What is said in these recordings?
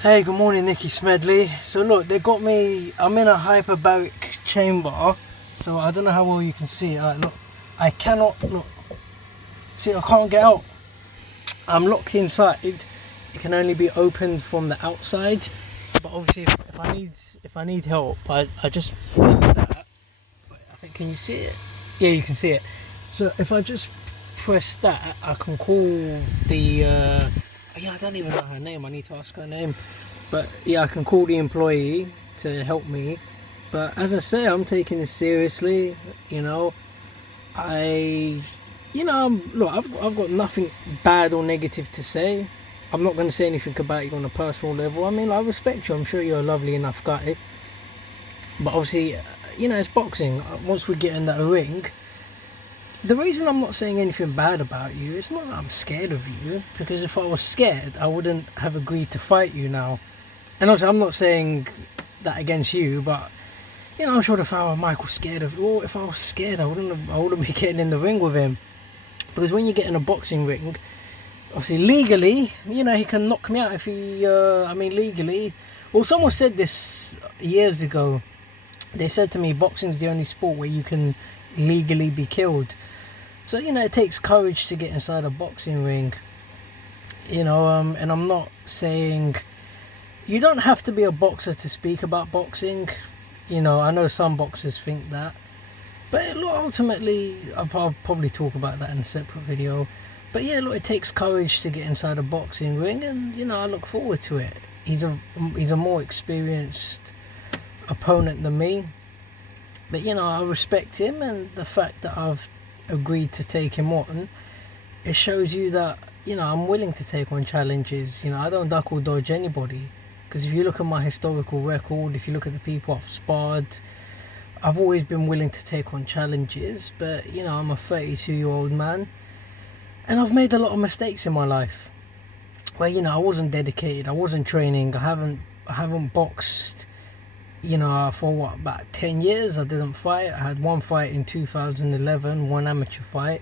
Hey, good morning, Nicki Smedley. So look, they got me. I'm in a hyperbaric chamber, so I don't know how well you can see it. Look, I cannot look. See, I can't get out. I'm locked inside. It can only be opened from the outside. But obviously, if I need help, I just press that. Wait, I think, can you see it? Yeah, you can see it. So if I just press that, I can call the. Yeah, I don't even know her name. I need to ask her name. But yeah, I can call the employee to help me. But as I say, I'm taking this seriously. You know, I, look, I've got nothing bad or negative to say. I'm not going to say anything about you on a personal level. I mean, I respect you. I'm sure you're a lovely enough guy. But obviously, it's boxing. Once we get in that ring, the reason I'm not saying anything bad about you, it's not that I'm scared of you. Because if I was scared, I wouldn't have agreed to fight you now. And also, I'm not saying that against you, but I'm sure if I were Michael scared of, or if I was scared, I wouldn't be getting in the ring with him. Because when you get in a boxing ring, obviously legally, he can knock me out if he. Legally. Well, someone said this years ago. They said to me, boxing's the only sport where you can legally be killed. So it takes courage to get inside a boxing ring. And I'm not saying. You don't have to be a boxer to speak about boxing. I know some boxers think that. But look, ultimately, I'll probably talk about that in a separate video. But yeah, look, it takes courage to get inside a boxing ring, and I look forward to it. He's a more experienced opponent than me. But I respect him, and the fact that I've agreed to take him on, it shows you that I'm willing to take on challenges. I don't duck or dodge anybody. Because if you look at my historical record, if you look at the people I've sparred, I've always been willing to take on challenges. But I'm a 32-year-old man, and I've made a lot of mistakes in my life. Where I wasn't dedicated, I wasn't training, I haven't boxed. For what, about 10 years I didn't fight. I had one fight in 2011, one amateur fight.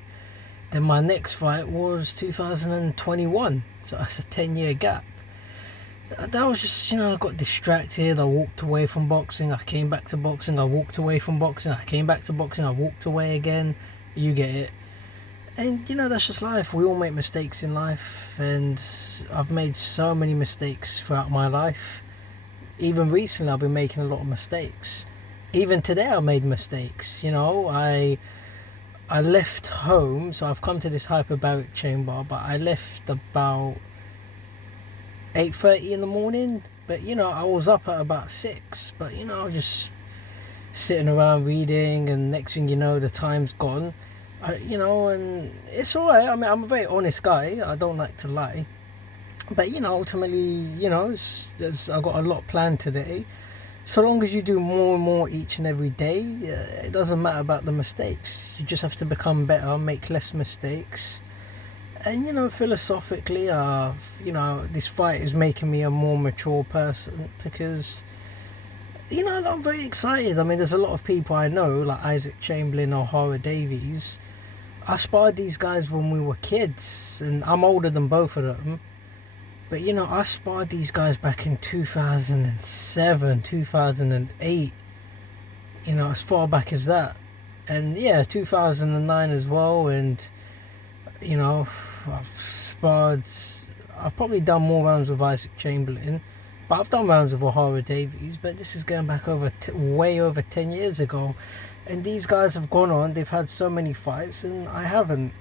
Then my next fight was 2021, so that's a 10-year gap. That was just, I got distracted. I walked away from boxing. I came back to boxing. I walked away from boxing. I came back to boxing. I walked away again. You get it. And, that's just life. We all make mistakes in life. And I've made so many mistakes throughout my life. Even recently, I've been making a lot of mistakes. Even today, I made mistakes. I left home. So I've come to this hyperbaric chamber. But I left about 8:30 in the morning, but I was up at about 6, but I was just sitting around reading, and next thing you know, the time's gone. And it's alright. I mean, I'm a very honest guy. I don't like to lie, but ultimately, I got a lot planned today. So long as you do more and more each and every day, it doesn't matter about the mistakes. You just have to become better, make less mistakes. And philosophically, this fight is making me a more mature person, because I'm very excited. I mean, there's a lot of people I know, like Isaac Chamberlain or Hara Davies. I sparred these guys when we were kids, and I'm older than both of them. But I sparred these guys back in 2007, 2008. As far back as that, and yeah, 2009 as well. And I've probably done more rounds with Isaac Chamberlain, but I've done rounds with Hara Davies. But this is going back way over 10 years ago, and these guys have gone on. They've had so many fights, and I haven't.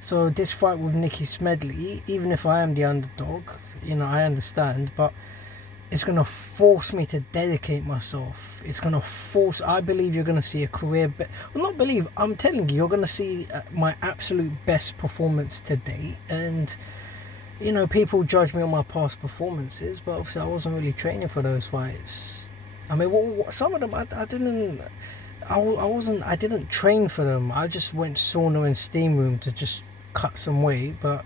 So this fight with Nicki Smedley, even if I am the underdog, I understand, but it's going to force me to dedicate myself. It's going to force. I believe you're going to see a career. Well, not believe. I'm telling you, you're going to see my absolute best performance to date. And people judge me on my past performances, but obviously I wasn't really training for those fights. I mean, some of them I didn't. I didn't train for them. I just went sauna and steam room to just cut some weight. But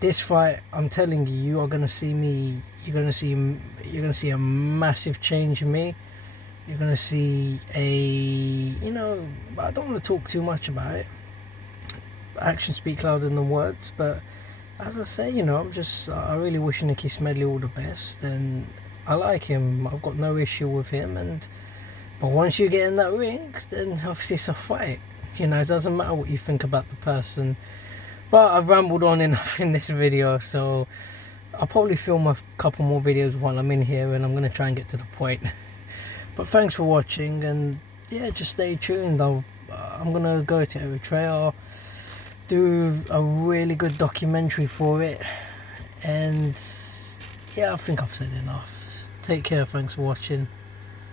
this fight, I'm telling you, you are going to see me. You're going to see a massive change in me. You're going to see I don't want to talk too much about it. Actions speak louder than words, but as I say, you know, I really wish Nicki Smedley all the best, and I like him. I've got no issue with him, but once you get in that ring, then obviously it's a fight. You know, it doesn't matter what you think about the person. But I've rambled on enough in this video, so I'll probably film a couple more videos while I'm in here, and I'm going to try and get to the point. But thanks for watching, and yeah, just stay tuned. I'm going to go to Eritrea, do a really good documentary for it, and yeah, I think I've said enough. Take care, thanks for watching.